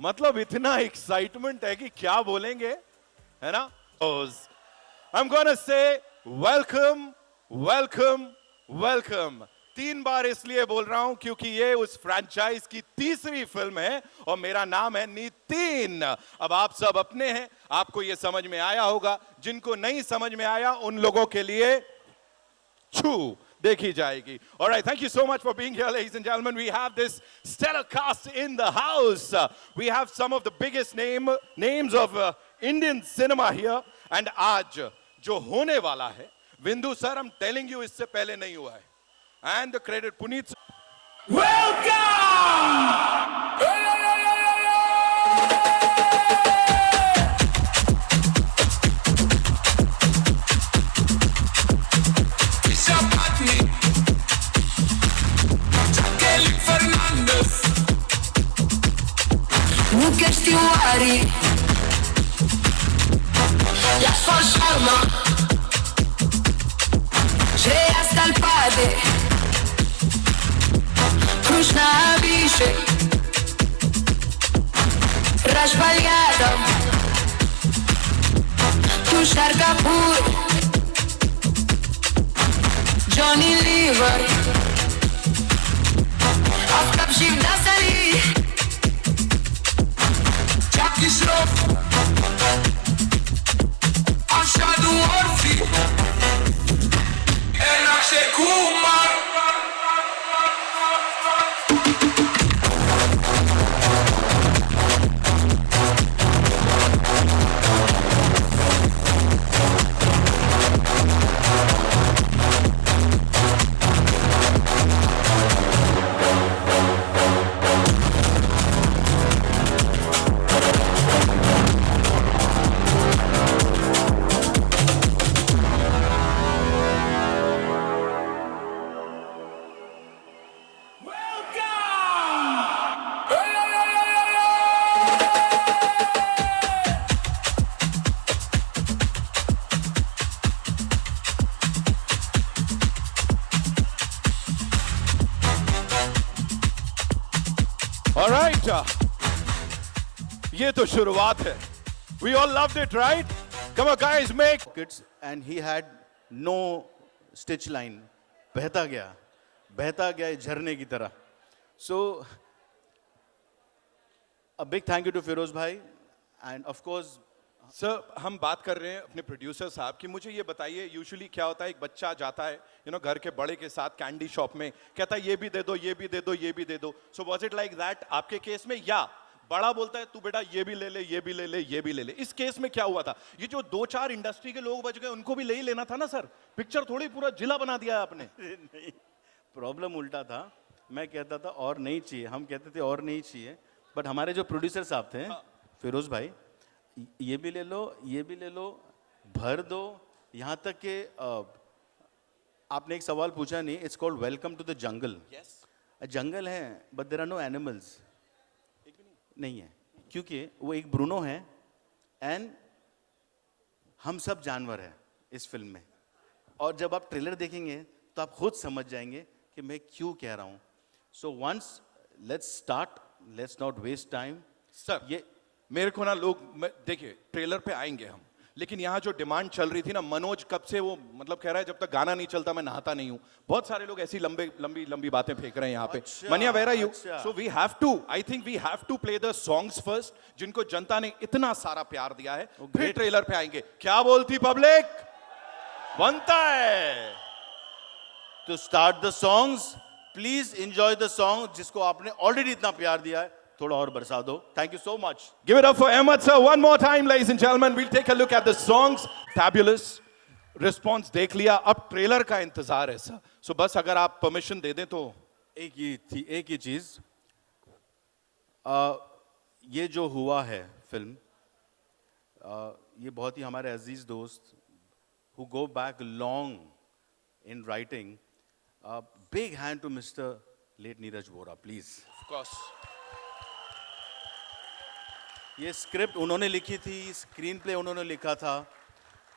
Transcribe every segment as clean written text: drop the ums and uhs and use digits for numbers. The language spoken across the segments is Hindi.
मतलब इतना एक्साइटमेंट है कि क्या बोलेंगे, है ना? I'm gonna say welcome, welcome, welcome. 3 बार इसलिए बोल रहा हूं क्योंकि ये उस फ्रैंचाइज की तीसरी फिल्म है और मेरा नाम है नितिन। अब आप सब अपने हैं, आपको ये समझ में आया होगा। जिनको नहीं समझ में आया उन लोगों के लिए छू देखी जाएगी. All right, thank you so much for being here, ladies and gentlemen. We have this stellar cast in the house. We have some of the biggest names of Indian cinema here. And आज जो होने वाला है, Vindu sir, I'm telling you, इससे पहले नहीं हुआ है. And the credit Puneet. Mukesh Tiwari, Yashwant Sharma, Shreyas Talpade, Krishna Abhishek, Rajpal Yadav, Tushar Kapoor, Johnny Lever, Aftab Shivdasari, Jackie Shroff, Ashadu Orfi, and Akshay Kumar. All right. ये तो शुरुआत है. We all loved it, right? Come on, guys, make. Pockets, and he had no stitch line. बहता गया झरने की तरह. So a big thank you to Feroz bhai, and of course sir, हम बात कर रहे हैं अपने प्रोड्यूसर साहब की. मुझे ये बताइए, यूजुअली क्या होता है, एक बच्चा जाता है घर के बड़े के साथ कैंडी शॉप में, कहता है ये भी दे दो, ये भी दे दो, ये भी दे दो. So was it like that आपके केस में, या बड़ा बोलता है तू बेटा ये भी ले ले, ये भी ले ले, ये भी ले ले? इस केस में क्या हुआ था? ये जो 2-4 इंडस्ट्री के लोग बच गए, उनको भी ले ही लेना था ना सर. पिक्चर थोड़ी पूरा जिला बना दिया आपने. नहीं, प्रॉब्लम उल्टा था. मैं कहता था और नहीं चाहिए, हम कहते थे और नहीं चाहिए, बट हमारे जो प्रोड्यूसर साहब थे, फिरोज भाई, ये भी ले लो, ये भी ले लो, भर दो. यहाँ तक कि आपने एक सवाल पूछा नहीं, it's called welcome to the jungle. जंगल है but there are no animals. नहीं है, क्योंकि वो एक ब्रूनो है एंड हम सब जानवर हैं इस फिल्म में. और जब आप ट्रेलर देखेंगे तो आप खुद समझ जाएंगे कि मैं क्यों कह रहा हूँ. So once let's start, let's not waste time. Sir, ये मेरे को ना लोग, देखिए ट्रेलर पे आएंगे हम, लेकिन यहाँ जो डिमांड चल रही थी ना, मनोज कब से वो मतलब कह रहा है जब तक गाना नहीं चलता मैं नहाता नहीं हूँ. बहुत सारे लोग ऐसी लंबी बातें फेंक रहे हैं यहाँ पे. मनिया, where are you? So we have to, I think we have to play the songs first, जिनको जनता ने इतना सारा प्यार दिया है. फिर ट्रेलर पे आएंगे. क्या बोलती पब्लिक? बनता है. To start the songs, please enjoy the song जिसको आपने ऑलरेडी इतना प्यार दिया है. थोड़ा और बरसा दो. Thank you so much. Give it up for Ahmed sir one more time, ladies and gentlemen. We'll take a look at the songs. Fabulous response देख लिया. अब ट्रेलर का इंतजार है सर. So बस अगर आप परमिशन दे दें तो. एक ही चीज, ये जो हुआ है फिल्म, ये बहुत ही हमारे अजीज दोस्त who go back long in writing. Big hand to Mr. late Neeraj Vora, please. Of course. ये स्क्रिप्ट उन्होंने लिखी थी, स्क्रीन प्ले उन्होंने लिखा था,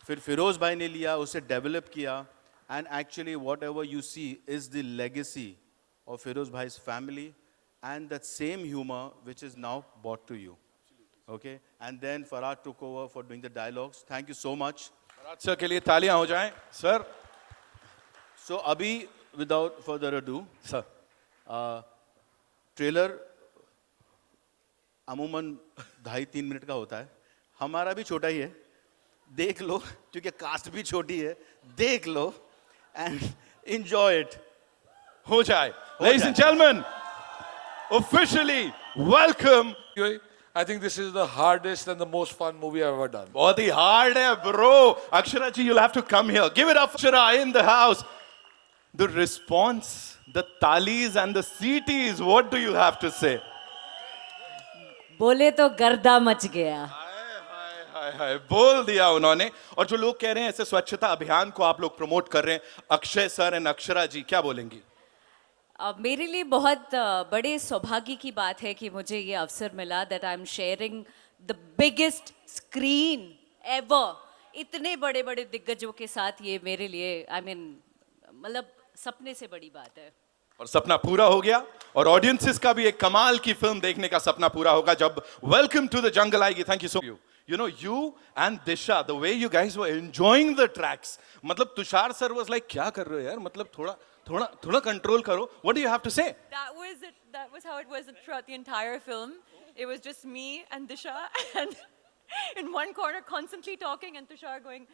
फिर फिरोज भाई ने लिया, उसे डेवलप किया. And actually whatever you see is the legacy of Firoz भाई's family and that same humor which is now brought to you. Okay, and then Farhad took over for doing the dialogues. Thank you so much. Sir के लिए तालियां हो जाएं sir. So abhi, without further ado, sir trailer अमूमन 2.5-3 मिनट का होता है. हमारा भी छोटा ही है. देख लो, क्योंकि कास्ट भी छोटी है. देख लो and enjoy it. हो जाए. Ladies and gentlemen, officially welcome. I think this is the hardest and the most fun movie I've ever done. बहुत ही hard है bro. Akshara ji, you'll have to come here. Give it up, Akshara, in the house. The response, the talis and the CTs, what do you have to say? बोले तो गर्दा मच गया. हाय हाय बोल दिया उन्होंने. और जो लोग कह रहे हैं ऐसे स्वच्छता अभियान को आप लोग प्रमोट कर रहे हैं, अक्षय सर एंड अक्षरा जी क्या बोलेंगी? मेरे लिए बहुत बड़े सौभाग्य की बात है कि मुझे ये अवसर मिला that I am sharing the biggest screen ever. इतने बड़े बड़े दिग्गजों के साथ ये मेरे लिए मतलब सपने से बड़ी बात है. और सपना पूरा हो गया और ऑडियंसेस का भी एक कमाल की फिल्म देखने का सपना पूरा होगा जब वेलकम टू द जंगल आएगी. Thank you so much. You know, you and Disha, the way you guys were enjoying the tracks. मतलब तुषार sir was like, क्या कर रहे हो यार? मतलब थोड़ा control करो. What do you have to say? That was it. That was how it was throughout the entire film. It was just me and Disha, and in one corner constantly talking, and Tushar going,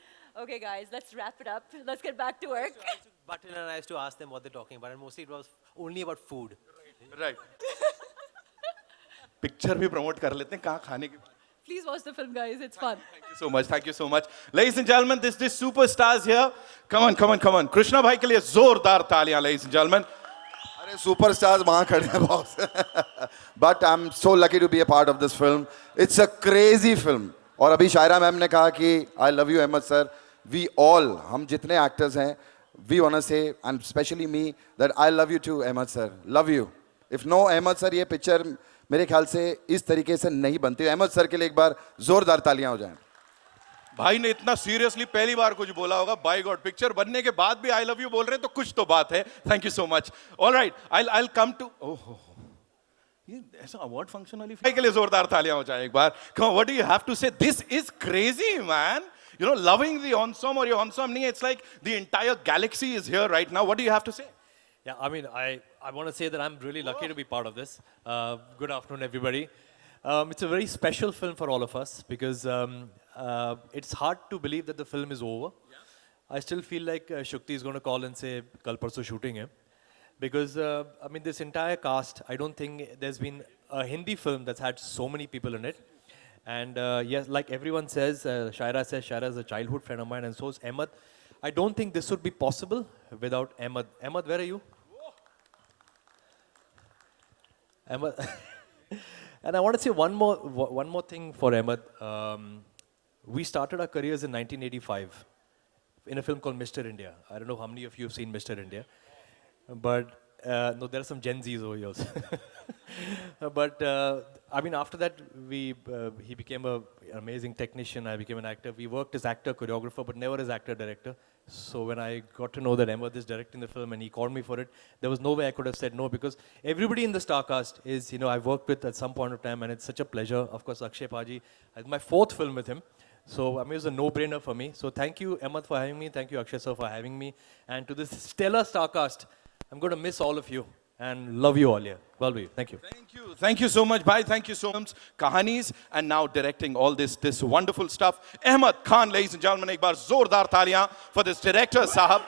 "Okay, guys, let's wrap it up. Let's get back to work." Button and I used to ask them what they're talking about, and mostly it was only about food. Right. Picture भी promote कर लेते हैं कहाँ खाने की. Please watch the film, guys. It's fun. Thank you so much. Thank you so much. Ladies and gentlemen, this superstars here. Come on. Krishna भाई के लिए जोरदार तालियां, ladies and gentlemen. अरे सुपरस्टार्स वहाँ खड़े हैं boss. But I am so lucky to be a part of this film. It's a crazy film. और अभी शायरा मैम ने कहा कि I love you Ahmed sir. We all, हम जितने एक्टर्स हैं, we want to say and specially me that I love you too Ahmed sir. Love you. If no Ahmed sir, ये पिक्चर मेरे ख्याल से इस तरीके से नहीं बनती. अहमद सर के लिए एक बार जोरदार तालियां हो जाएं. भाई ने इतना सीरियसली पहली बार कुछ बोला होगा. बाय गॉड, पिक्चर बनने के बाद भी आई लव यू बोल रहे हैं तो कुछ तो बात है. Thank you so much. Alright, I'll come to ये ऐसा अवार्ड फंक्शन वाली के लिए जोरदार तालियां हो जाए एक बार. Come on, what do you have to say? This is crazy, man. You know, loving the ensemble or your ensemble, it's like the entire galaxy is here right now. What do you have to say? Yeah, I mean, I want to say that I'm really lucky to be part of this. Good afternoon, everybody. It's a very special film for all of us because it's hard to believe that the film is over. I still feel like Shukti is going to call and say, "Kal parso shooting hai." Because, I mean, this entire cast, I don't think there's been a Hindi film that's had so many people in it. And yes, like everyone says, Shaira says, Shaira is a childhood friend of mine, and so is Ahmed. I don't think this would be possible without Ahmed. Ahmed, where are you? Ahmed. And I want to say one more thing for Ahmed. We started our careers in 1985 in a film called Mr. India. I don't know how many of you have seen Mr. India, but no, there are some Gen Zs over here also. But I mean, after that, he became an amazing technician. I became an actor. We worked as actor, choreographer, but never as actor, director. So when I got to know that Ahmed is directing the film and he called me for it, there was no way I could have said no because everybody in the star cast is, you know, I've worked with at some point of time and it's such a pleasure. Of course, Akshay Paji, it's my 4th film with him. So I mean, it was a no-brainer for me. So thank you, Ahmed, for having me. Thank you, Akshay sir, for having me. And to this stellar star cast, I'm going to miss all of you and love you all here. Well, thank you. Thank you so much, bhai. Thank you so much. Kahanis and now directing all this wonderful stuff. Ahmed Khan, ladies and gentlemen, ek baar zordar taaliyan for this director, sahab.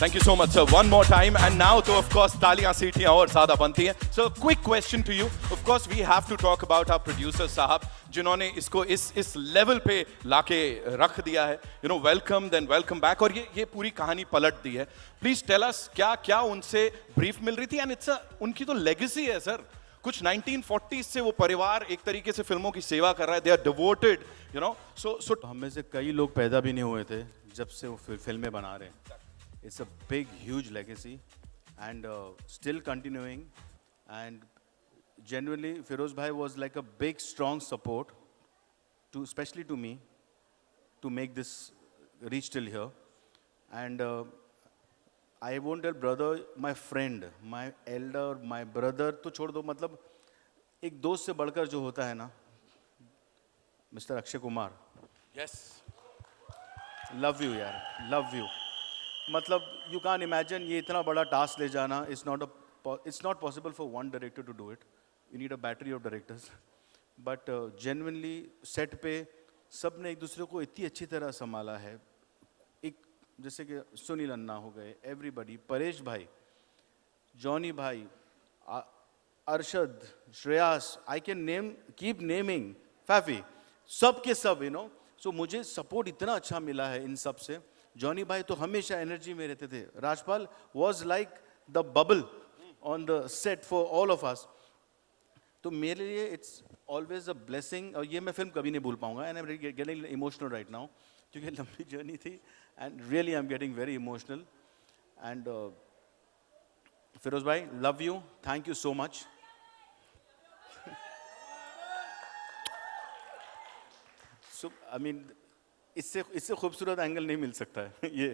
Thank you so much, sir. One more time. And now, to, of course, taaliyan seetiyan aur zyada banti hain. So, quick question to you. Of course, we have to talk about our producer, sahab, जिन्होंने इसको इस लेवल पे लाके रख दिया है. You know, welcome, then welcome back. और ये पूरी कहानी पलट दी है. Please tell us क्या उनसे ब्रीफ मिल रही थी. And it's उनकी तो legacy है, sir. कुछ 1940s से वो परिवार एक तरीके से फिल्मों की सेवा कर रहा है. They are devoted, you know. So हम में से कई लोग पैदा भी नहीं हुए थे जब से वो फिल्में बना रहे हैं. It's a big, huge legacy and still continuing. And genuinely, Feroz Bhai was like a big, strong support, to especially to me, to make this reach till here. And I won't tell brother, my friend, my elder, my brother, तो छोड़ दो, मतलब एक दोस्त से बढ़कर जो होता है ना, mister Akshay Kumar, Yes. Love you यार, लव यू. मतलब यू कैन इमेजिन ये इतना बड़ा टास्क ले जाना, it's not possible for one director to do it. You need a battery of directors. But genuinely set पे सब ने एक दूसरे को इतनी अच्छी तरह संभाला है. एक जैसे कि सुनील अन्ना हो गए, एवरीबडी, परेश भाई, जॉनी भाई, Arshad, Shreyas, I can name, keep naming, फैफी, सब के सब, यू नो. सो मुझे सपोर्ट इतना अच्छा मिला है इन सब से. जॉनी भाई तो हमेशा एनर्जी में रहते थे. Rajpal was like the bubble on the set for all of us. तो मेरे लिए इट्स ऑलवेज अ ब्लेसिंग. और ये मैं फिल्म कभी नहीं भूल पाऊंगा. And I am getting emotional right now, क्योंकि लंबी जर्नी थी. And really I am getting very emotional. And Firoz भाई, love you, thank you so much. So I mean इससे खूबसूरत एंगल नहीं मिल सकता है. ये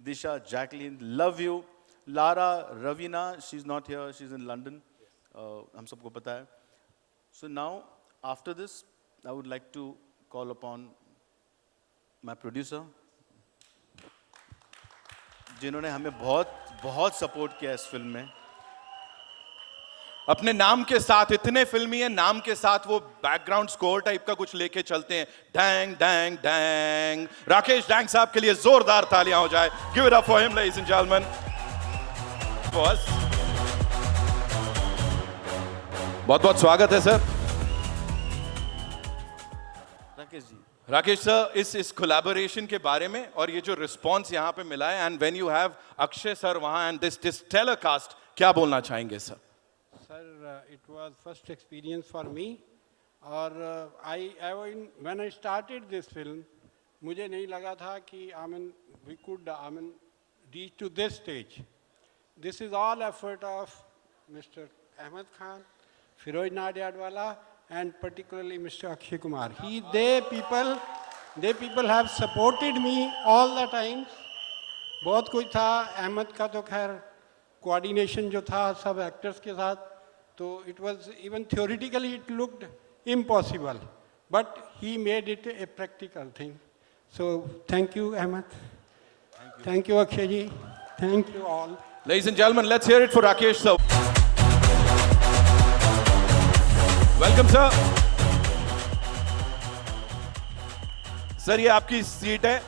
Disha, Jacqueline, love you. Lara, Raveena, she is not here, she is in London, हम सबको पता है. So now after this I would like to call upon my producer, जिन्होंने हमें बहुत सपोर्ट किया इस फिल्म में. अपने नाम के साथ, इतने फिल्मी है, नाम के साथ वो बैकग्राउंड स्कोर टाइप का कुछ लेके चलते हैं. Dang dang dang. Rakesh dang साहब के लिए जोरदार तालियां हो जाए. Give it up for him ladies and gentleman. Boss, बहुत बहुत स्वागत है सर. राकेश जी, राकेश सर, इस कोलैबोरेशन के बारे में और ये जो रिस्पॉन्स यहाँ पे मिला है, and when you have Akshay sir वहाँ एंड दिस टेलर कास्ट, क्या बोलना चाहेंगे sir? Sir, it was first experience for me. और when I started this film, मुझे नहीं लगा था कि we could reach to this stage. This is all effort of Mr. Ahmed Khan, Feroz Nadiadwala, and particularly Mr. Akshay Kumar. They people have supported me all the time. बहुत कुछ था. अहमद का तो खैर coordination जो था सब actors के साथ, तो it was even theoretically it looked impossible, but he made it a practical thing. So thank you, Ahmed. Thank you, Akshay ji. Thank you all. Ladies and gentlemen, let's hear it for Rakesh sir. Welcome sir. Sir ये आपकी सीट है.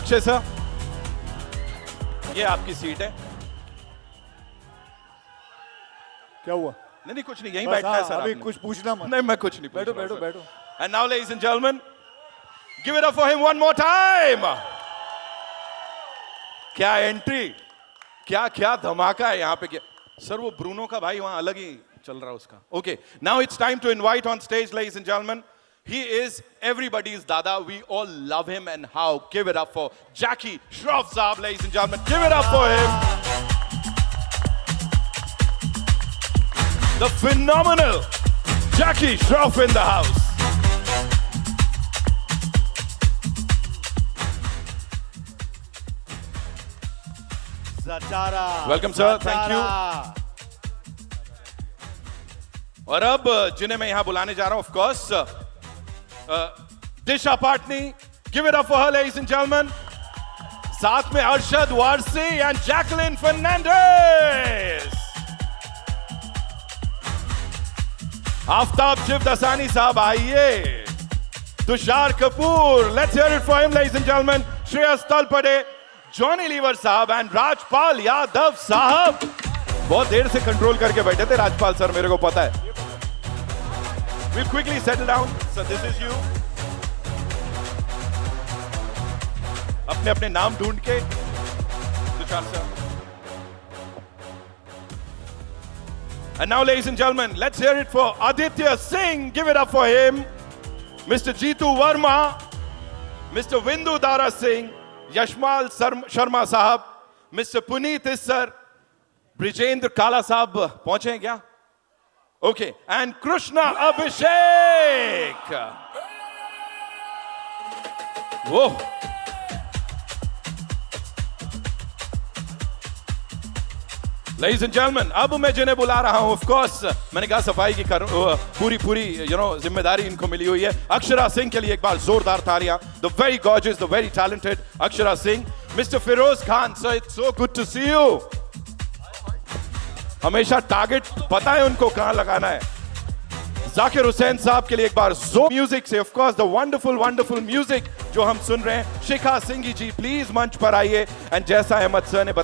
अक्षय सर, ये आपकी सीट है. क्या हुआ? नहीं कुछ नहीं, यहीं बैठना है सर. अभी आपने. कुछ पूछना मत. नहीं, मैं कुछ नहीं बैठो पूछ रहा, बैठो सर. बैठो. And now, ladies and gentlemen, give it up for him one more time. क्या एंट्री, क्या धमाका है यहाँ पे. क्या सर, वो ब्रूनो का भाई वहाँ अलग ही चल रहा है उसका. Okay, now it's time to invite on stage, ladies and gentlemen. He is everybody's dada. We all love him, and how? Give it up for Jackie Shroff Saab, ladies and gentlemen. Give it up for him. The phenomenal Jackie Shroff in the house. Zatara. Welcome, sir. Thank you. और अब जिन्हें मैं यहां बुलाने जा रहा हूं, of course, Disha Patni. Give it up for her, ladies and gentlemen. साथ में Arshad Warsi and Jacqueline Fernandez. Aftab Shivdasani साहब आइए. Tushar Kapoor, let's hear it for him, ladies and gentlemen. Shreyas Talpade, Johnny Lever साहब एंड राजपाल यादव साहब. बहुत देर से कंट्रोल करके बैठे थे राजपाल सर, मेरे को पता है. We'll quickly settle down. So this is you. अपने नाम ढूंढ के. Tushar sir. And now, ladies and gentlemen, let's hear it for Aditya Singh. Give it up for him. Mr. Jeetu Verma, Mr. Vindu Dara Singh, Yashmal Sharma Sahab, Mr. Puneet Issar, Brijendra काला साहब पहुंचे हैं क्या? Okay, and Krishna Abhishek. वो Ladies and gentlemen, अब मैं जिन्हें बुला रहा हूं, ऑफ कोर्स मैंने कहा सफाई की पूरी जिम्मेदारी इनको मिली हुई है। अक्षरा सिंह के लिए एक बार जोरदार तालियां। The very gorgeous, the very talented Akshara Singh. Mister Firoz Khan, sir it's so good to see you. हमेशा टारगेट पता है उनको कहां लगाना है। जाकिर हुसैन साहब के लिए एक बार जो म्यूजिक से, of course the wonderful music जो हम सुन रहे हैं। शिखा सिंह जी प्लीज मंच पर आइए। एंड जैसा अहमद सर ने बताया